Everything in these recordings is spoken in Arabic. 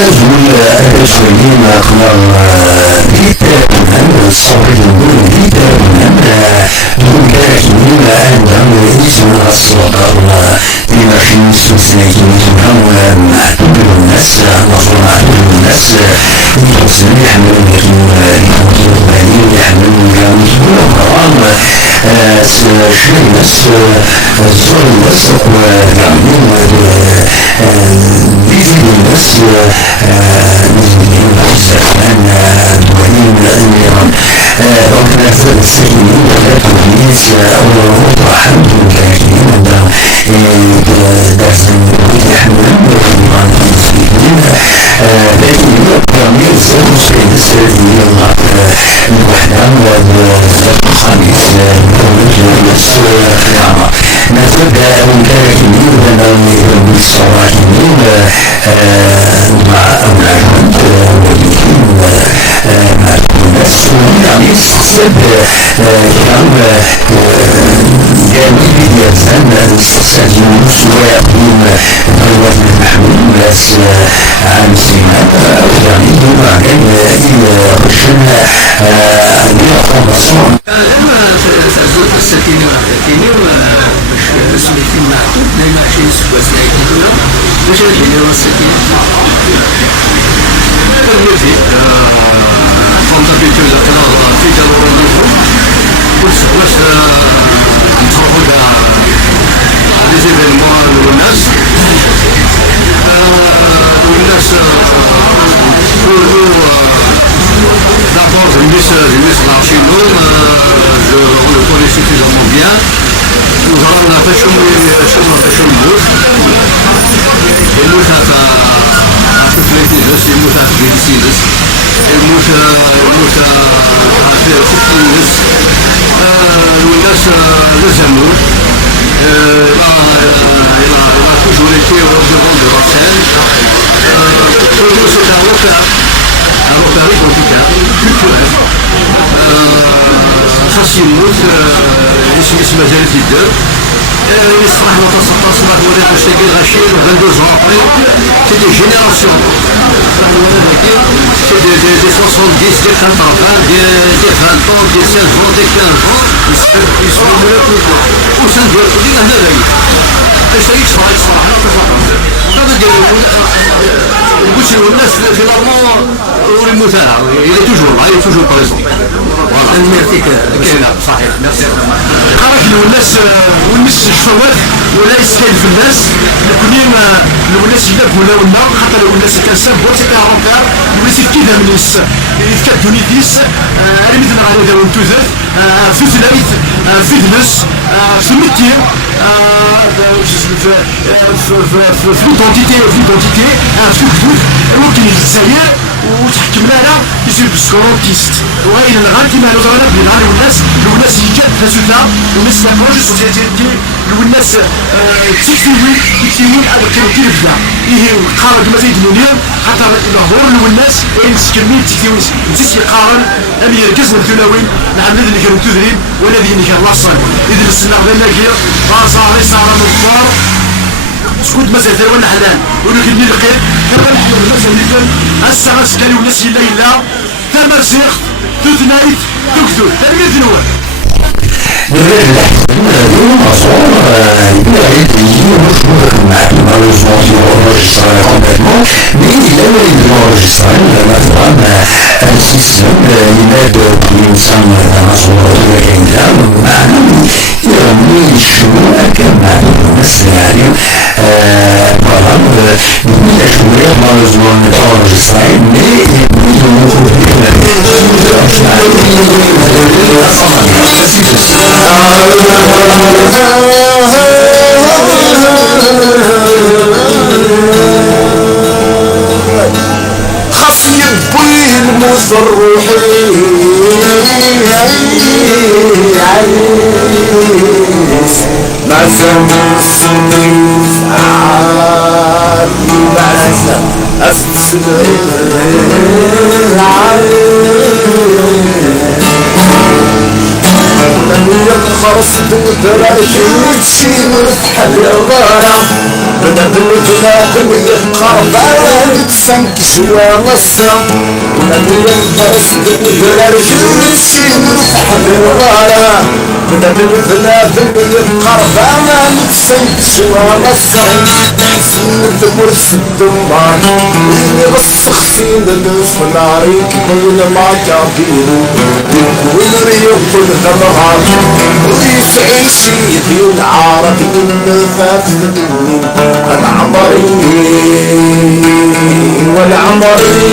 أجمل الأسوأين أقمار ليتابعنا الصوت الجمهور ليتابعنا دون عندهم اسم الصدر بما في سلسلة هم محدود الناس مفروض محدود الناس يحسن يحملون يحملون يحملون القرآن شيء ناس الزور الناس ويعملون بيزيد الناس نزلين الزمان دوانين الإيران وكان في السجنين ولا تبنيت أو حمد كاكين لازم يحملون الإيران في السجنين لكن يبقى يوصل شيء السجنين الوحدة والخميس الناس قيامة نتبدأ الكاكين والصراحين مع أولادهم والدين مع الناس يعني استقصد كلام جميل جدا استقصد يونس ويقوم دولة المحمول الناس عن سيناء يعني وبعدين يخشنا يقوم بصور تزول السكينة اسم الفيلم معطوب دايما عشان يسبوا سلايك الأولى باش يجيني السكينة الذي فانتبهت للقراءة في ضرورة اليوم قلت واش نتفرغ لي زيفينمون والناس d'abord je me suis marché l'homme, on le connaît suffisamment bien. Nous avons la fashion mouche. Et mouche à toutes les filles, c'est mouche à Gilles. Et mouche à Fifilles. Le Zamour. Il a toujours été au devant de la scène. Pour nous c'est un repère. Un repère en tout cas, culturel. خاصيموت اسمه مازال تيدار يصبح تصبح ولاد باش تلقى الغشير 22 ans après c'est des générations يصبح الولاد هكا c'est des 70 des 80 des 20 ans des 16 ans des 15 ans يصبحوا ولاد كلهم وسن ديال كل هنا هذاك اش يصبح هذا ديال الناس في الارمون والمتاع il est toujours là il est toujours présent voilà نعطيك كلام صحيح نفس خرج الناس والناس الشفوات ولا يسكن في الناس كلهم الناس يلعبوا ولا خاطر الناس كان سب وقت كان رونكار الناس كذا من الناس يتكدوني ديس انا مثل غادي داو توزر في ثلاث في الناس في المتير في ليدونتيتي في الكتب ممكن الجزائر وتحكم لنا يصير بالسكورونتيست وغاين الغالي ما نظرنا بالغالي والناس يجد فاسوتا والناس لابروج السوسيتي والناس تكتيوي على كيف بدا إيه قارن ما زيد منير خاطر الظهور والناس يسكمين تكتيوي نسيت يقارن أم يركز الثلاوين نعم الذي كانوا تدريب والذي كان لاصق إذا السنة غير كير صار مضطر سكوت مثلا ثروة حلال ولكن اللي لقيت كما نحن مثلا هسه غسكالي وناس يلا يلا ثمر سيخ تثنايت تكتب تلميذ نوع complètement, mais il a enregistré un système ينادى بإنسان يرمي شوية كما يعني voilà il a joué malheureusement enregistré mais خفي بوي المصروحين ما سمس عاد أفسد العين خرص دراك وتشي مرفح الغارة بدا بالبنادم يقرب على تسمك شوى نصا بدا بالخرص دراك وتشي مرفح الغارة بدا بالبنادم يقرب على تسمك شوى نصا حسن الدمر في الدمار اللي بصخ فين الناس في ناري كل ما جابينو والريح والغمغار ويفعل شي ديال عارض والنفاثين العمري والعمري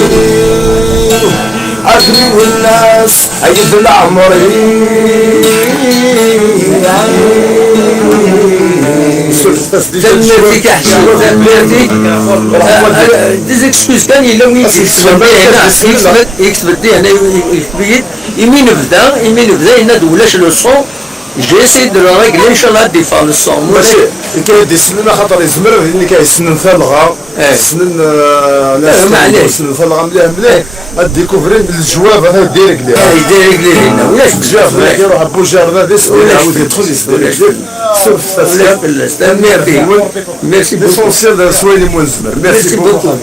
أدري والناس عيد العمري تنمرتك احسن تنمرتك ديزيكسكوز كان الا وين يكتب هنا يكتب يمين بدا هنا دولاش لو صون جيسي دو لا ريغل ان شاء الله ديفا لو صون ماشي كاين دي سنين خاطر يزمر اللي كيسنن ثلغه سنن سنن ثلغه مليح الديكوفري بالجواب هذا ديريكت لي هنا ولاش الجواب يروح بوجار هذا يعاود يدخل يستدير ميرسي بوكو ليسونسيال ديال سويلي منزمر ميرسي بوكو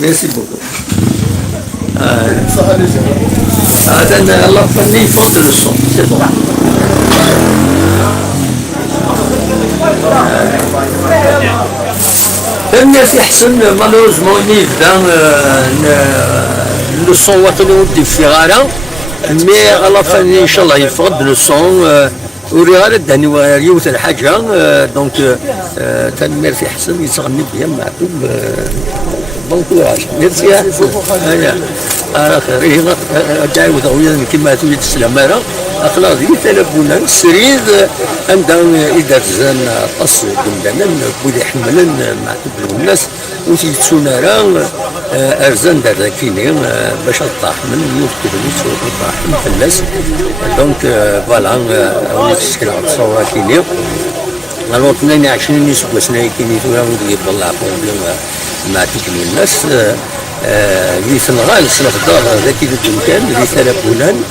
ميرسي بوكو هذا الله فني فوت لو صون سي بون ميرسي حسن مالوزمون ني بدا لو صون وطني ودي في غاره مي على فني ان شاء الله يفقد لو صون وريال الدهني ويوت الحاجه دونك ميرسي حسن يتغني بها معكم بون كوراج ميرسي حسن على خير تعاود ويا كما تويت السلامه اخلاص يتلبون سريد عندهم اذا زان قص قدامنا بودي حملن مع الناس وتيتسونا راه ارزان دراكيني باش طاح من يوكل طاح من فلاس دونك فوالا ونتشكل على الصوره كيني الوغ 22 نسبه سنه كيني تولا ودي يطلع مع تكل الناس يسنغال سلف الدار ذاك الدكان اللي ثلاث فلان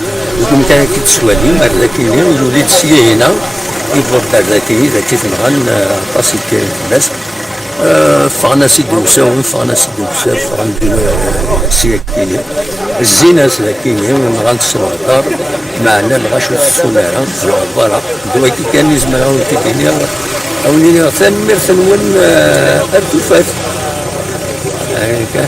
وكنت كتسوالي مع ذاكيني وليد سي هنا يفضل دار ذاكيني ذاك سنغال قاسي الناس فغنا سيدي وساون فغنا سيكيني الزينة ساكيني ونغنتصر الدار معنا الغشوة السولارة فوالا دواكي كان يزمرون كيديني أوليني ثمر ثنون أرتفات هكا